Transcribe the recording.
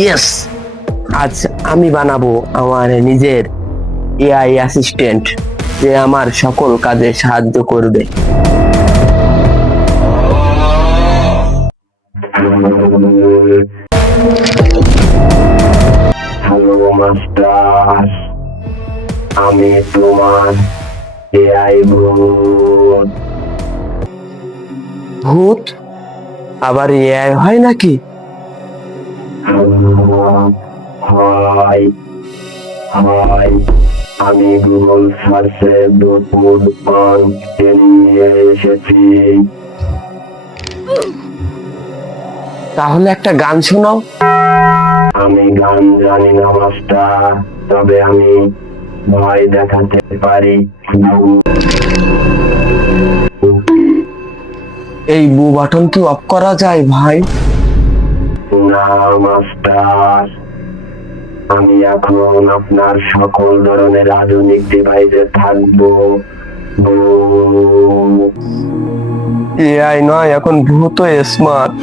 Yes, আজ আমি বানাবো আমার নিজের এআই অ্যাসিস্ট্যান্ট, যে আমার সকল কাজে সাহায্য করবে। হ্যালো মাস্টার, আমি তোমার এআই ভূত। ভূত? আবার এআই হয় নাকি? হাই হাই, আমি গুগল সার্চে দুপুর পান্তে নিয়ে এসেছি। তাহলে একটা গান শোনাও। আমি গান জানি না মাস্টার, তবে আমি ভয় দেখাতে পারি। এই বু বাটন কি অফ করা যায় ভাই? না মাস্টার, আমি এখন আপনার সকল ধরনের আধুনিক ডিভাইসে থাকবো। এআই নয়, এখন ভূত স্মার্ট।